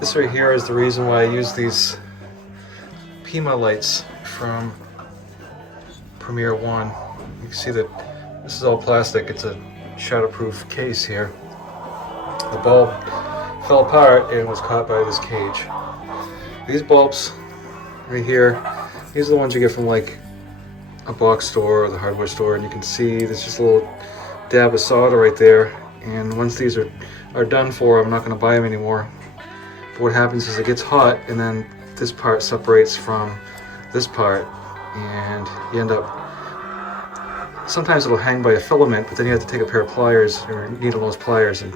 This right here is the reason why I use these Pima lights from Premier One. You can see that this is all plastic. It's a shatterproof case here. The bulb fell apart and was caught by this cage. These bulbs right here, these are the ones you get from like a box store or the hardware store, and you can see there's just a little dab of solder right there. And once these are done for, I'm not going to buy them anymore. But what happens is it gets hot, and then this part separates from this part, and you end up, sometimes it'll hang by a filament, but then you have to take a pair of pliers or needle nose pliers and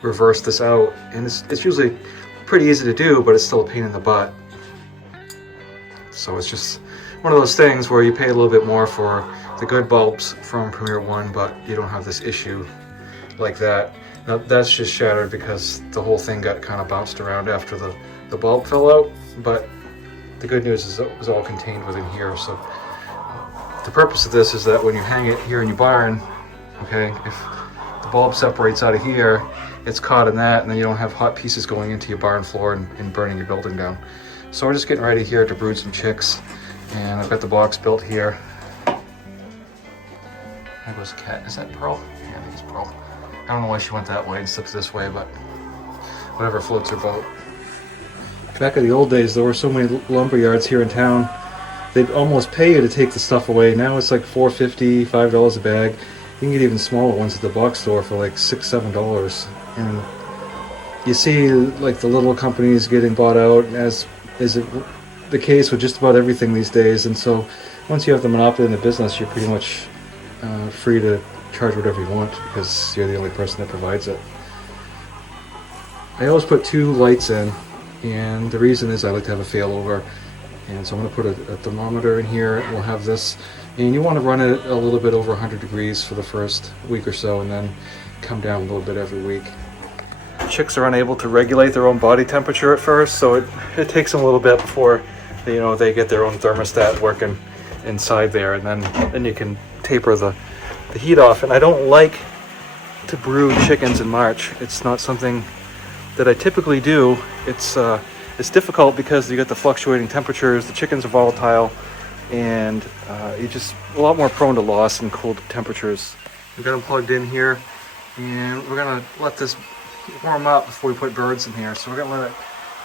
reverse this out. And it's usually pretty easy to do, but it's still a pain in the butt. So it's just one of those things where you pay a little bit more for the good bulbs from Premier One, but you don't have this issue like that. Now that's just shattered because the whole thing got kind of bounced around after the bulb fell out, but the good news is it was all contained within here. So the purpose of this is that when you hang it here in your barn, okay, if the bulb separates out of here, it's caught in that, and then you don't have hot pieces going into your barn floor and burning your building down. So we're just getting ready here to brood some chicks, and I've got the box built here. There goes Cat. Is that Pearl? Yeah, I think it's Pearl. I don't know why she went that way instead of this way, but whatever floats her boat. Back in the old days, there were so many lumber yards here in town, they'd almost pay you to take the stuff away. Now it's like $4.50, $5 a bag. You can get even smaller ones at the box store for like $6, $7. And you see like the little companies getting bought out, as is it the case with just about everything these days. And so once you have the monopoly in the business, you're pretty much free to charge whatever you want because you're the only person that provides it. I always put 2 lights in, and the reason is I like to have a failover. And so I'm going to put a thermometer in here. We'll have this, and you want to run it a little bit over 100 degrees for the first week or so, and then come down a little bit every week. Chicks are unable to regulate their own body temperature at first, so it takes them a little bit before they get their own thermostat working inside there, and then you can taper the heat off. And I don't like to brood chickens in March. It's not something that I typically do. It's difficult because you get the fluctuating temperatures, the chickens are volatile, and you're just a lot more prone to loss in cold temperatures. We've got them plugged in here, and we're gonna let this warm up before we put birds in here. So we're gonna let it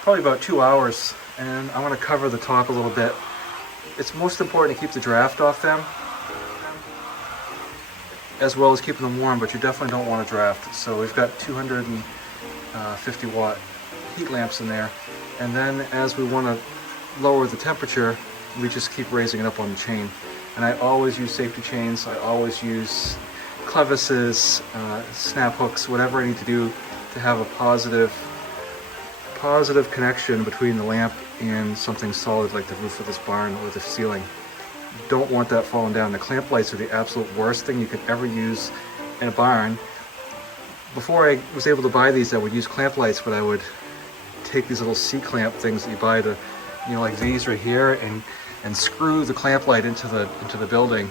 probably about 2 hours, and I'm gonna cover the top a little bit. It's most important to keep the draft off them, as well as keeping them warm, but you definitely don't want to draft. So we've got 250 watt heat lamps in there, and then as we want to lower the temperature, we just keep raising it up on the chain. And I always use safety chains. I always use clevises, snap hooks, whatever I need to do to have a positive connection between the lamp and something solid like the roof of this barn or the ceiling. Don't want that falling down. The clamp lights are the absolute worst thing you could ever use in a barn. Before I was able to buy these, I would use clamp lights, but I would take these little C-clamp things that you buy to, like these right here, and screw the clamp light into the building,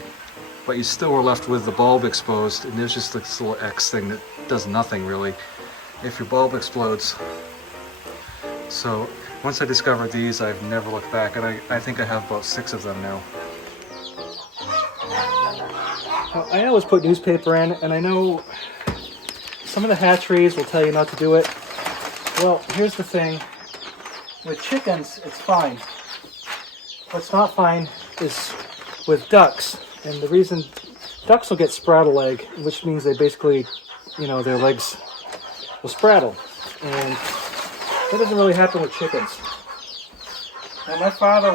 but you still were left with the bulb exposed, and there's just this little X thing that does nothing really if your bulb explodes. So once I discovered these, I've never looked back, and I think I have about 6 of them now. I always put newspaper in, and I know some of the hatcheries will tell you not to do it. Well, here's the thing. With chickens, it's fine. What's not fine is with ducks. And the reason, ducks will get spraddle leg, which means they basically, their legs will spraddle. And that doesn't really happen with chickens. Now, my father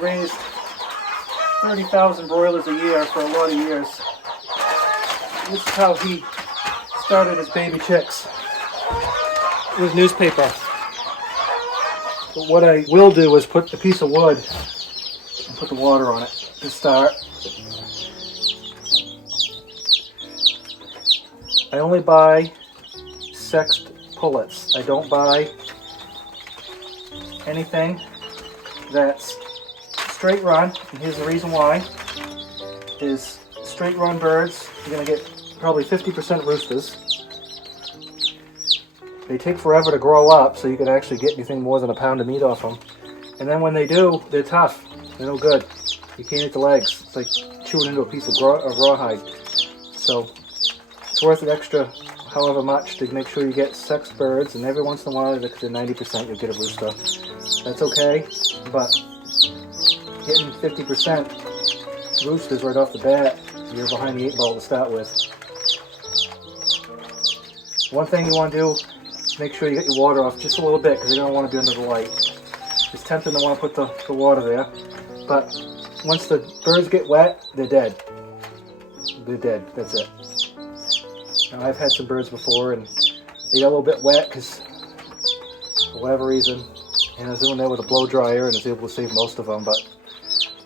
raised 30,000 broilers a year for a lot of years. This is how he started his baby chicks, with newspaper. But what I will do is put a piece of wood and put the water on it to start. I only buy sexed pullets. I don't buy anything that's straight run, and here's the reason why. Is straight run birds, you're going to get probably 50% roosters. They take forever to grow up, so you can actually get anything more than a pound of meat off them. And then when they do, they're tough. They're no good. You can't eat the legs. It's like chewing into a piece of rawhide. So it's worth an extra however much to make sure you get sex birds, and every once in a while, because they're 90%, you'll get a rooster. That's okay, but getting 50% roosters right off the bat, you're behind the 8 ball to start with. One thing you want to do, make sure you get your water off just a little bit, because they don't want to be under the light. It's tempting to want to put the water there, but once the birds get wet, they're dead. They're dead, that's it. Now, I've had some birds before, and they got a little bit wet, because for whatever reason, and I was doing that with a blow dryer, and I was able to save most of them, but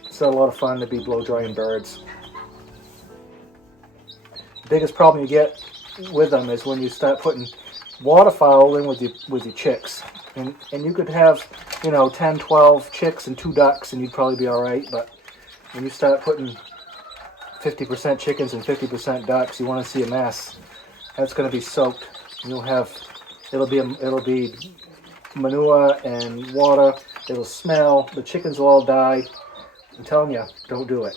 it's not a lot of fun to be blow drying birds. The biggest problem you get with them is when you start putting waterfowl in with your chicks, and you could have 10, 12 chicks and 2 ducks, and you'd probably be all right. But when you start putting 50% chickens and 50% ducks, you want to see a mess. That's going to be soaked. It'll be manure and water. It'll smell. The chickens will all die. I'm telling you, don't do it.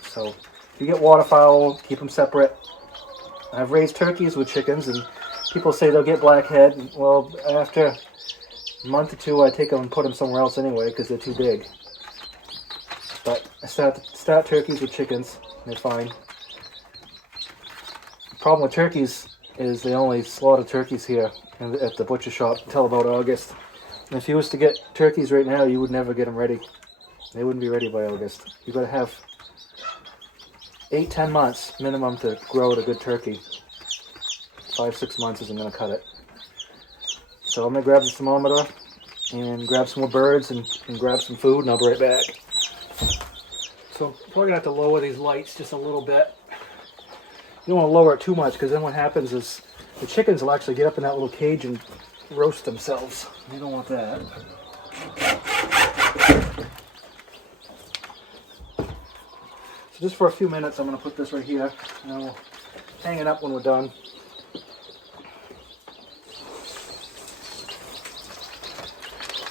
So if you get waterfowl, keep them separate. I've raised turkeys with chickens, and people say they'll get blackhead. Well, after a month or 2, I take them and put them somewhere else anyway, because they're too big. But I start turkeys with chickens, and they're fine. The problem with turkeys is they only slaughter turkeys here at the butcher shop until about August. And if you was to get turkeys right now, you would never get them ready. They wouldn't be ready by August. You've got to have 8-10 months minimum to grow a good turkey. 5-6 months isn't going to cut it. So I'm going to grab the thermometer and grab some more birds and grab some food, and I'll be right back. So I'm probably going to have to lower these lights just a little bit. You don't want to lower it too much, because then what happens is the chickens will actually get up in that little cage and roast themselves. You don't want that. So just for a few minutes, I'm going to put this right here, and then we'll hang it up when we're done.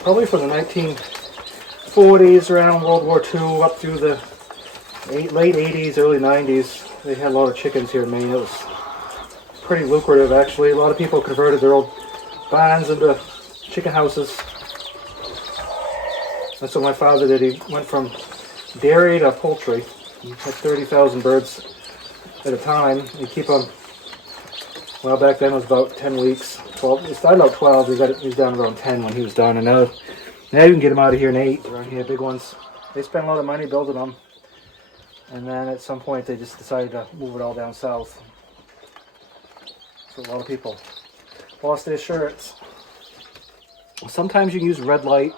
Probably from the 1940s, around World War II, up through the late 80s, early 90s, they had a lot of chickens here in Maine. It was pretty lucrative, actually. A lot of people converted their old barns into chicken houses. That's what my father did. He went from dairy to poultry. He had 30,000 birds at a time. You keep them, well, back then it was about 10 weeks. 12. He started out 12. He was down around 10 when he was done. And now you can get them out of here in 8. Around here, big ones. They spent a lot of money building them. And then at some point they just decided to move it all down south. So a lot of people lost their shirts. Sometimes you can use red light.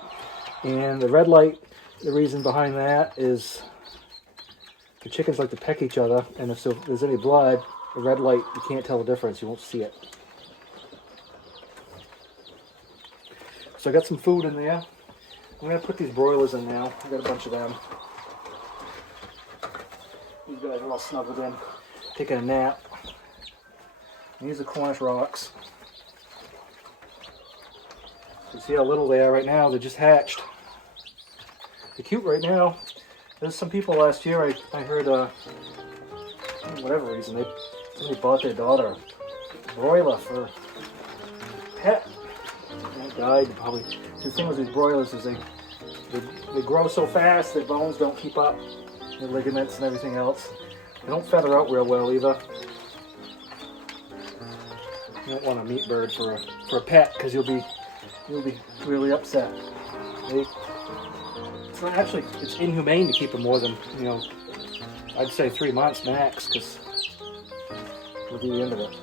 And the red light, the reason behind that is the chickens like to peck each other, and if there's any blood, the red light, you can't tell the difference. You won't see it. So I got some food in there. I'm going to put these broilers in now. I got a bunch of them. These guys are all snuggled in, taking a nap. And these are Cornish rocks. You see how little they are right now? They're just hatched. They're cute right now. There's some people last year, I heard, for whatever reason, somebody bought their daughter a broiler for a pet. And it died probably. The thing with these broilers is they grow so fast their bones don't keep up, their ligaments and everything else. They don't feather out real well either. You don't want a meat bird for a pet, because you'll be really upset. It's inhumane to keep them more than, I'd say 3 months max, because we'll be the end of it.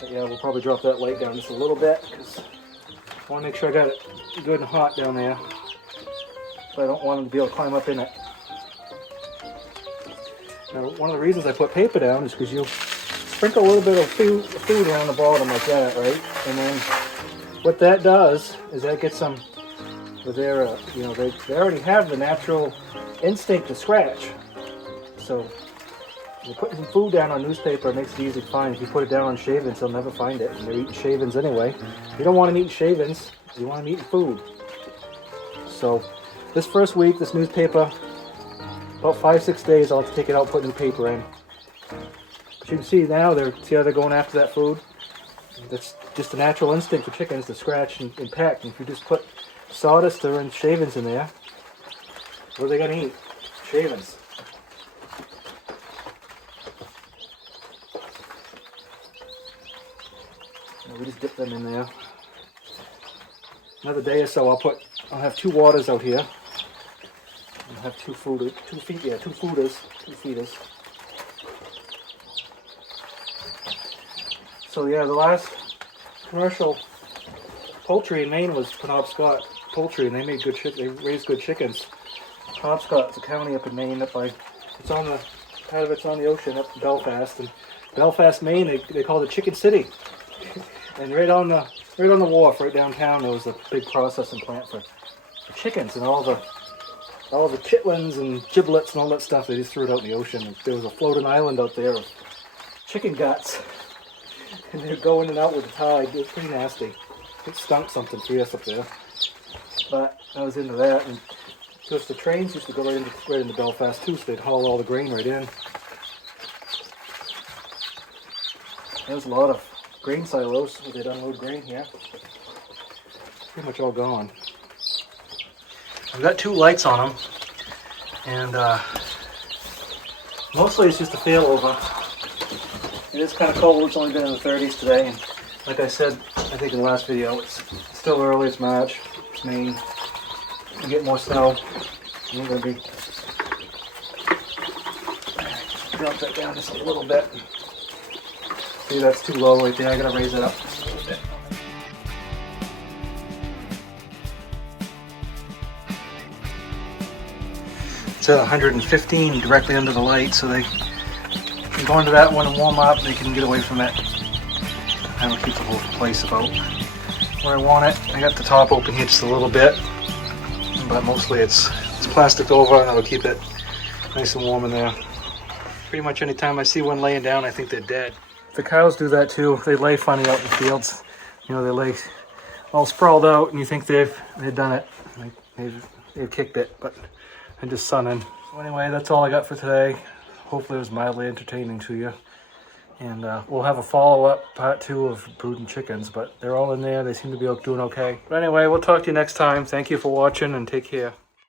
But yeah, we'll probably drop that light down just a little bit, because I want to make sure I got it good and hot down there. But I don't want them to be able to climb up in it. Now, one of the reasons I put paper down is because you sprinkle a little bit of food down the bottom like that, right? And then what that does is that gets them with their, they already have the natural instinct to scratch. So You're putting some food down on newspaper, it makes it easy to find. If you put it down on shavings, they'll never find it. And they're eating shavings anyway. You don't want them eating shavings, you want them eating food. So this first week, this newspaper, about 5-6 days, I'll have to take it out, put new paper in. But you can see now, see how they're going after that food? That's just a natural instinct for chickens to scratch and peck. And if you just put sawdust or shavings in there, what are they going to eat? Shavings. And we just dip them in there. Another day or so, I'll have 2 waters out here. I'll have 2 feeders. So yeah, the last commercial poultry in Maine was Penobscot Poultry, and they made good they raised good chickens. Penobscot's a county up in Maine, it's on the ocean up in Belfast, and Belfast, Maine, they call it Chicken City. And right on the wharf, right downtown, there was a big processing plant for chickens, and all the chitlins and giblets and all that stuff. They just threw it out in the ocean. And there was a floating island out there of chicken guts, and they'd go in and out with the tide. It was pretty nasty. It stunk something fierce up there. But I was into that, and just the trains used to go right into Belfast too, so they'd haul all the grain right in. There was a lot of grain silos where they'd unload grain here. Pretty much all gone. I've got 2 lights on them, and mostly it's just a failover. It is kind of cold. It's only been in the 30s today, and like I said, I think in the last video, it's still early. It's March. It's Maine. We get more snow. We're going to be drop that down just a little bit. See, that's too low right there. I got to raise it up just a little bit. It's at 115 directly under the light, so they can go into that one and warm up. They can get away from it. That'll keep the whole place about where I want it. I got the top open here just a little bit, but mostly it's plastic over, and that'll keep it nice and warm in there. Pretty much any time I see one laying down, I think they're dead. The cows do that too. They lay funny out in the fields. You know, they lay all sprawled out, and you think they've done it. They've kicked it, but they're just sunning. So anyway, that's all I got for today. Hopefully it was mildly entertaining to you. And we'll have a follow-up part 2 of brooding chickens, but they're all in there. They seem to be doing okay. But anyway, we'll talk to you next time. Thank you for watching, and take care.